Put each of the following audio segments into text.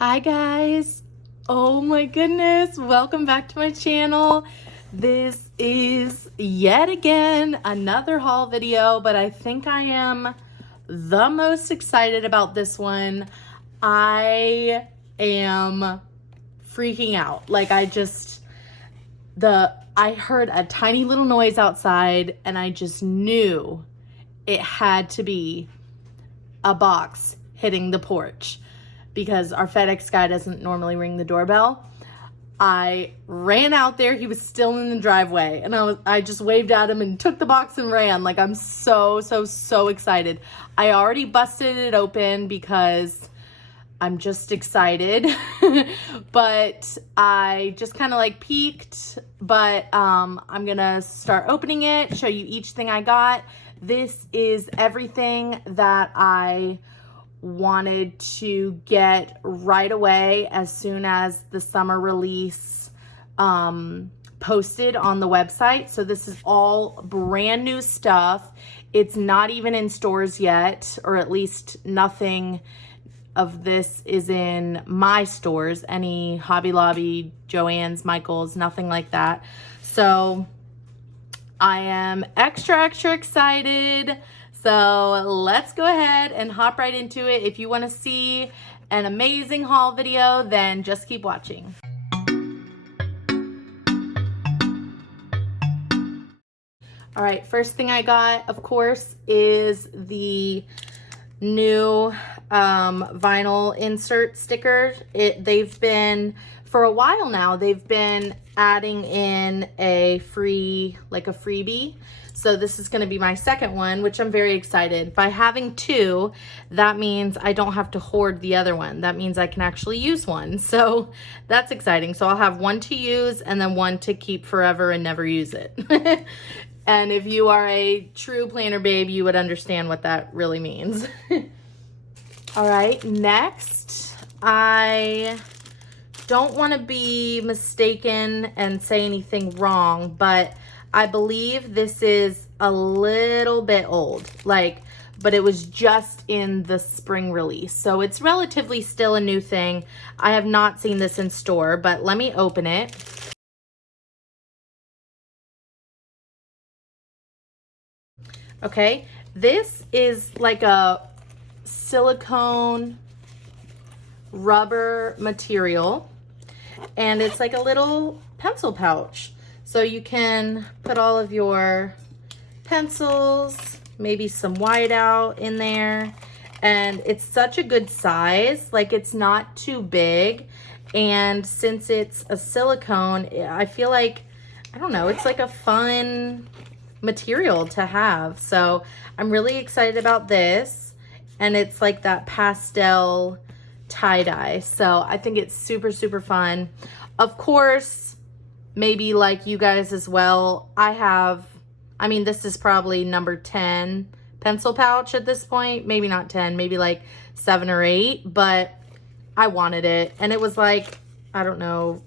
Hi guys. Oh my goodness, welcome back to my channel. This is yet again another haul video, but I think I am the most excited about this one. I am freaking out. Like I heard a tiny little noise outside and I just knew it had to be a box hitting the porch, because our FedEx guy doesn't normally ring the doorbell. I ran out there. He was still in the driveway, and I just waved at him and took the box and ran. Like, I'm so excited. I already busted it open because I'm just excited. But I just kind of like peeked, but I'm gonna start opening it, show you each thing I got. This is everything that I wanted to get right away as soon as the summer release posted on the website. So this is all brand new stuff. It's not even in stores yet, or at least nothing of this is in my stores, any Hobby Lobby, Joann's, Michael's, nothing like that. So I am extra excited. So let's go ahead and hop right into it. If you want to see an amazing haul video, then just keep watching. All right, first thing I got, of course, is the new vinyl insert sticker. They've been, for a while now, they've been adding in a freebie. So this is going to be my second one, which I'm very excited. By having two, that means I don't have to hoard the other one. That means I can actually use one. So that's exciting. So I'll have one to use and then one to keep forever and never use it. And if you are a true planner babe, you would understand what that really means. All right, next, I don't want to be mistaken and say anything wrong, but I believe this is a little bit old, but it was just in the spring release. So it's relatively still a new thing. I have not seen this in store, but let me open it. Okay, this is like a silicone rubber material, and it's like a little pencil pouch. So you can put all of your pencils, maybe some whiteout in there. And it's such a good size, like it's not too big. And since it's a silicone, I feel like, I don't know, it's like a fun material to have. So I'm really excited about this. And it's like that pastel tie-dye. So I think it's super fun. Of course, maybe like you guys as well, this is probably number 10 pencil pouch at this point. Maybe not 10, maybe like 7 or 8, but I wanted it. And it was like, I don't know,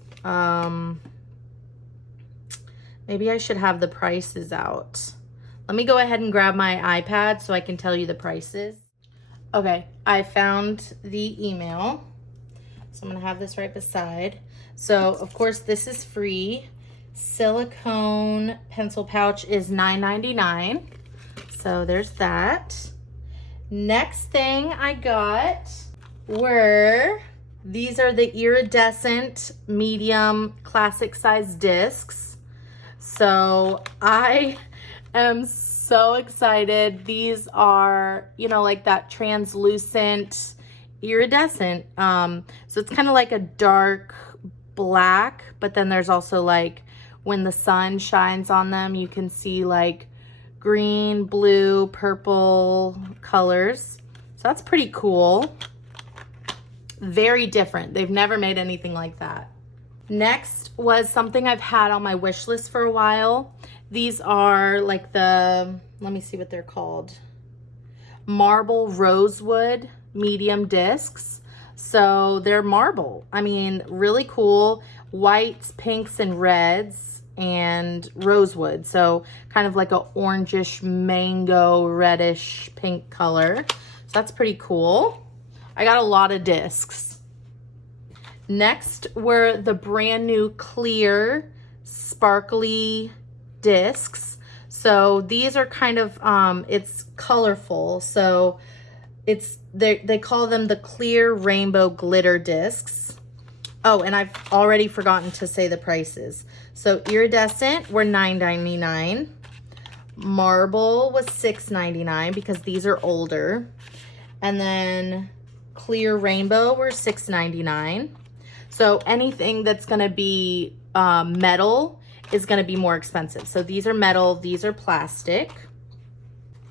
maybe I should have the prices out. Let me go ahead and grab my iPad so I can tell you the prices. Okay, I found the email. So I'm gonna have this right beside. So of course this is free. Silicone pencil pouch is $9.99. So there's that. Next thing I got these are the iridescent medium classic size discs. So I am so excited. These are, like that translucent iridescent. So it's kind of like a dark black, but then there's also like when the sun shines on them, you can see like green, blue, purple colors. So that's pretty cool. Very different. They've never made anything like that. Next was something I've had on my wish list for a while. These are like let me see what they're called. Marble rosewood medium discs. So they're marble. I mean, really cool. Whites, pinks, and reds, and rosewood. So kind of like a orangish mango reddish pink color. So that's pretty cool. I got a lot of discs. Next were the brand new clear sparkly discs. So these are kind of, it's colorful. So they call them the clear rainbow glitter discs. Oh, and I've already forgotten to say the prices. So iridescent were $9.99. Marble was $6.99 because these are older. And then clear rainbow were $6.99. So anything that's gonna be metal is gonna be more expensive. So these are metal, these are plastic.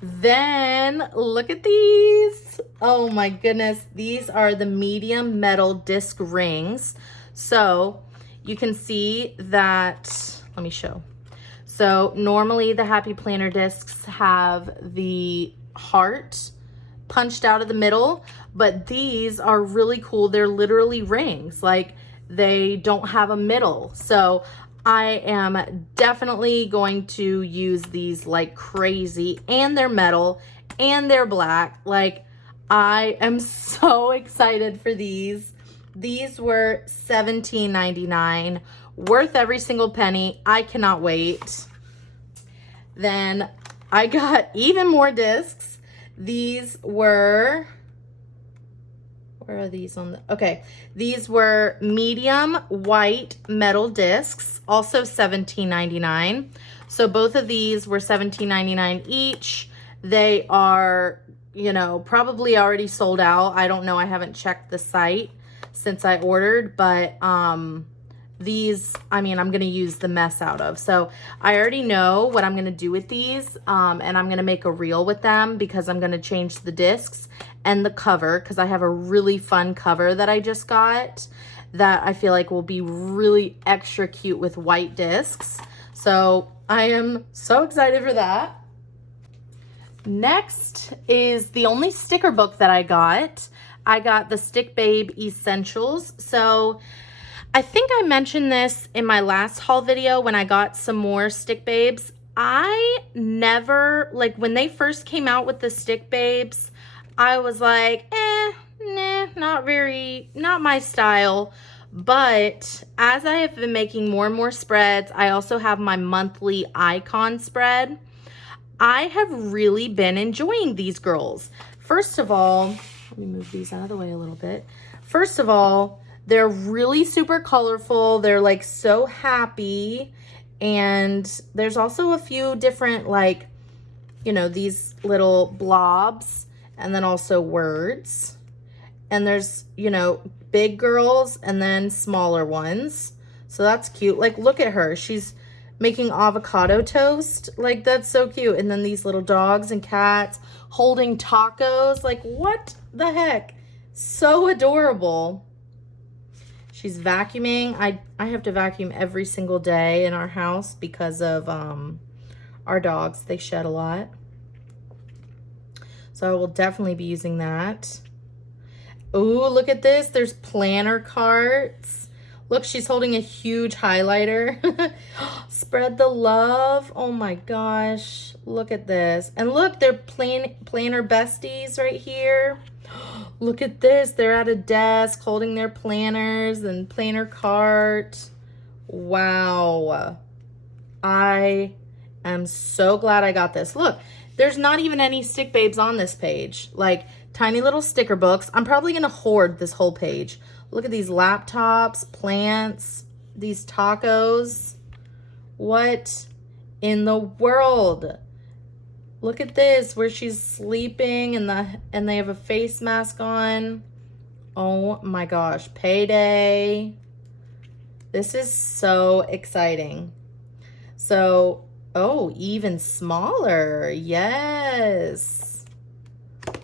Then look at these. Oh my goodness. These are the medium metal disc rings. So you can see that, let me show. So normally the Happy Planner discs have the heart punched out of the middle, but these are really cool. They're literally rings, like they don't have a middle. So I am definitely going to use these like crazy, and they're metal and they're black. Like I am so excited for these. These were $17.99, worth every single penny. I cannot wait. Then I got even more discs. These were, where are these on the, okay. These were medium white metal discs, also $17.99. So both of these were $17.99 each. They are, you know, probably already sold out. I don't know, I haven't checked the site since I ordered, but these, I mean, I'm gonna use the mess out of. So I already know what I'm gonna do with these, and I'm gonna make a reel with them because I'm gonna change the discs and the cover, because I have a really fun cover that I just got that I feel like will be really extra cute with white discs. So I am so excited for that. Next is the only sticker book that I got. I got the Stick Babe Essentials. So I think I mentioned this in my last haul video when I got some more Stick Babes. I never, like when they first came out with the Stick Babes, I was like, nah, not my style. But as I have been making more and more spreads, I also have my monthly icon spread. I have really been enjoying these girls. First of all, let me move these out of the way a little bit. First of all, they're really super colorful. They're like so happy. And there's also a few different, like, you know, these little blobs and then also words. And there's, you know, big girls and then smaller ones. So that's cute. Like, look at her. She's making avocado toast. Like, that's so cute. And then these little dogs and cats holding tacos. Like, what the heck? So adorable. She's vacuuming. I have to vacuum every single day in our house because of our dogs. They shed a lot. So I will definitely be using that. Ooh, look at this. There's planner cards. Look, she's holding a huge highlighter. Spread the love. Oh my gosh. Look at this. And look, they're planner besties right here. Look at this. They're at a desk holding their planners and planner cart. Wow. I am so glad I got this. Look, there's not even any Stick Babes on this page. Like, tiny little sticker books. I'm probably going to hoard this whole page. Look at these laptops, plants, these tacos. What in the world? Look at this, where she's sleeping and they have a face mask on. Oh my gosh, payday. This is so exciting. So, oh, even smaller. Yes.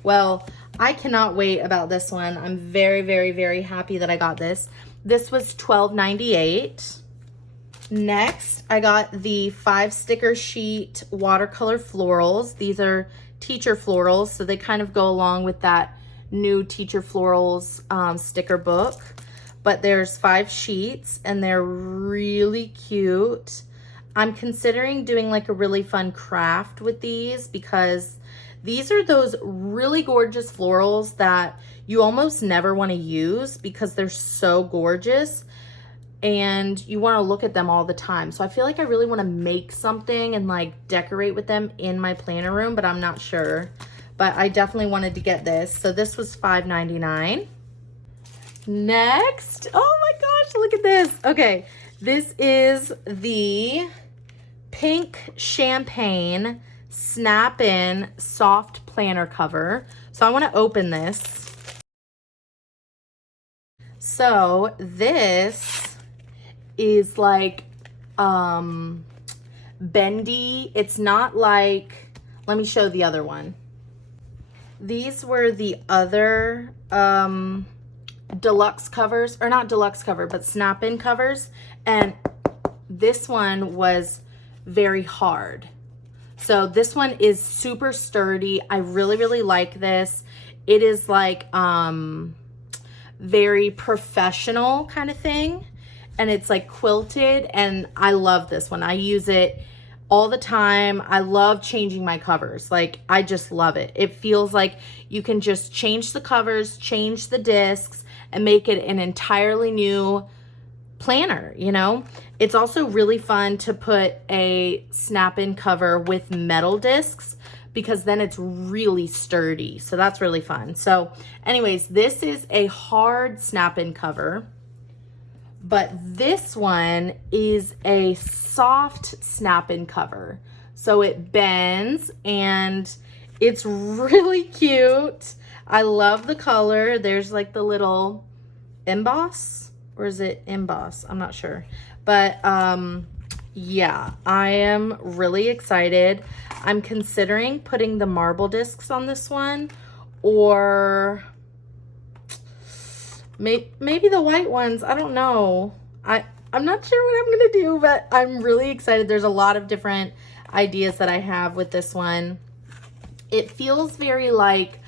Well, I cannot wait about this one. I'm very, very, very happy that I got this. This was $12.98. Next, I got the 5 sticker sheet watercolor florals. These are teacher florals, so they kind of go along with that new teacher florals sticker book. But there's 5 sheets and they're really cute. I'm considering doing like a really fun craft with these because These are those really gorgeous florals that you almost never want to use because they're so gorgeous and you want to look at them all the time. So I feel like I really want to make something and like decorate with them in my planner room, but I'm not sure. But I definitely wanted to get this. So this was $5.99. Next, oh my gosh, look at this. Okay, this is the pink champagne snap-in soft planner cover. So I want to open this. So this is like bendy. It's not like, let me show the other one. These were the other deluxe covers, or not deluxe cover, but snap-in covers, and this one was very hard. So this one is super sturdy. I really like this. It is like very professional kind of thing, and it's like quilted, and I love this one. I use it all the time. I love changing my covers. Like, I just love it. It feels like you can just change the covers, change the discs, and make it an entirely new planner, you know? It's also really fun to put a snap-in cover with metal discs because then it's really sturdy. So that's really fun. So anyways, this is a hard snap-in cover, but this one is a soft snap-in cover. So it bends and it's really cute. I love the color. There's like the little emboss, or is it emboss? I'm not sure. But yeah, I am really excited. I'm considering putting the marble discs on this one, or maybe the white ones. I don't know. I'm not sure what I'm gonna do, but I'm really excited. There's a lot of different ideas that I have with this one. It feels very like,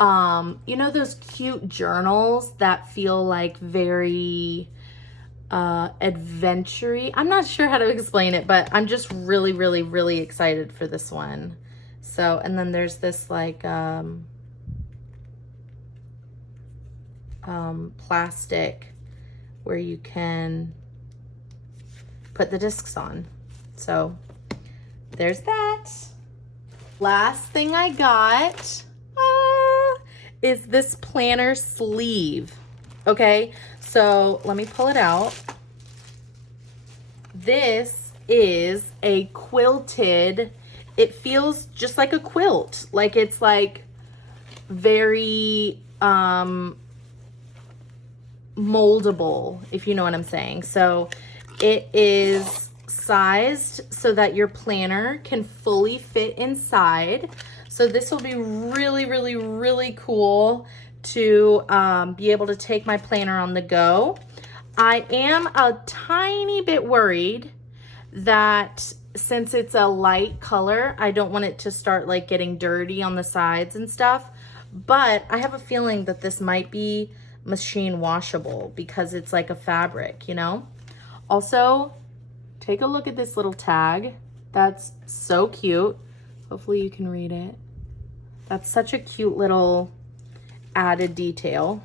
you know, those cute journals that feel like very adventure-y. I'm not sure how to explain it, but I'm just really excited for this one. So, and then there's this like plastic where you can put the discs on. So there's that. Last thing I got is this planner sleeve. Okay, so let me pull it out. This is a quilted, it feels just like a quilt. Like, it's like very moldable, if you know what I'm saying. So it is sized so that your planner can fully fit inside. So this will be really cool to be able to take my planner on the go. I am a tiny bit worried that since it's a light color, I don't want it to start like getting dirty on the sides and stuff, but I have a feeling that this might be machine washable because it's like a fabric, you know? Also, take a look at this little tag. That's so cute. Hopefully you can read it. That's such a cute little added detail.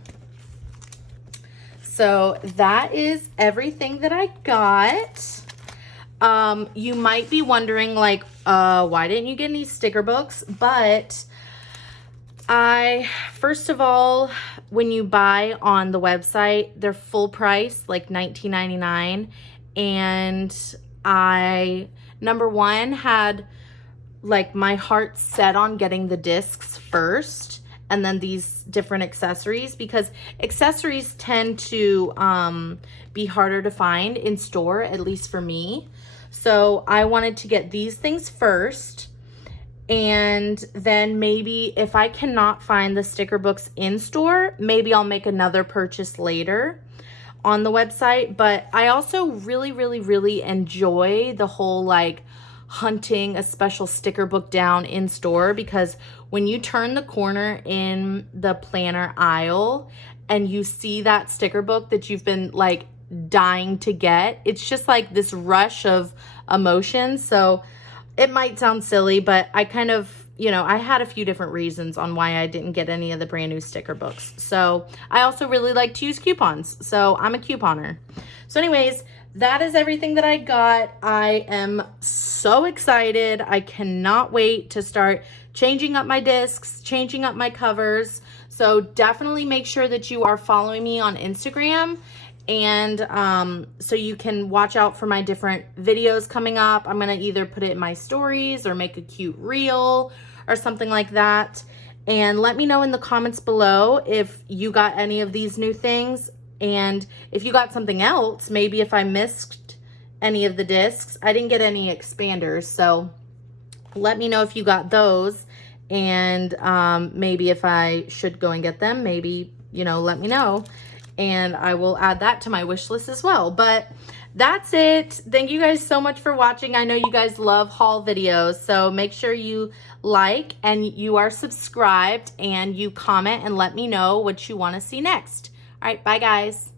So that is everything that I got. You might be wondering like, why didn't you get any sticker books? But first of all, when you buy on the website, they're full price, like $19.99. And I, number one, had like my heart set on getting the discs first and then these different accessories, because accessories tend to be harder to find in store, at least for me. So I wanted to get these things first, and then maybe if I cannot find the sticker books in store, maybe I'll make another purchase later on the website. But I also really enjoy the whole like hunting a special sticker book down in store, because when you turn the corner in the planner aisle and you see that sticker book that you've been like dying to get, it's just like this rush of emotion. So it might sound silly, but I kind of, you know, I had a few different reasons on why I didn't get any of the brand new sticker books. So I also really like to use coupons. So I'm a couponer. So anyways, that is everything that I got. I am so excited. I cannot wait to start changing up my discs, changing up my covers. So definitely make sure that you are following me on Instagram, and so you can watch out for my different videos coming up. I'm gonna either put it in my stories or make a cute reel or something like that. And let me know in the comments below if you got any of these new things, and if you got something else. Maybe if I missed any of the discs. I didn't get any expanders, so let me know if you got those, and maybe if I should go and get them. Maybe, you know, let me know, and I will add that to my wish list as well. But that's it. Thank you guys so much for watching. I know you guys love haul videos, so make sure you like and you are subscribed, and you comment and let me know what you want to see next. All right, bye guys.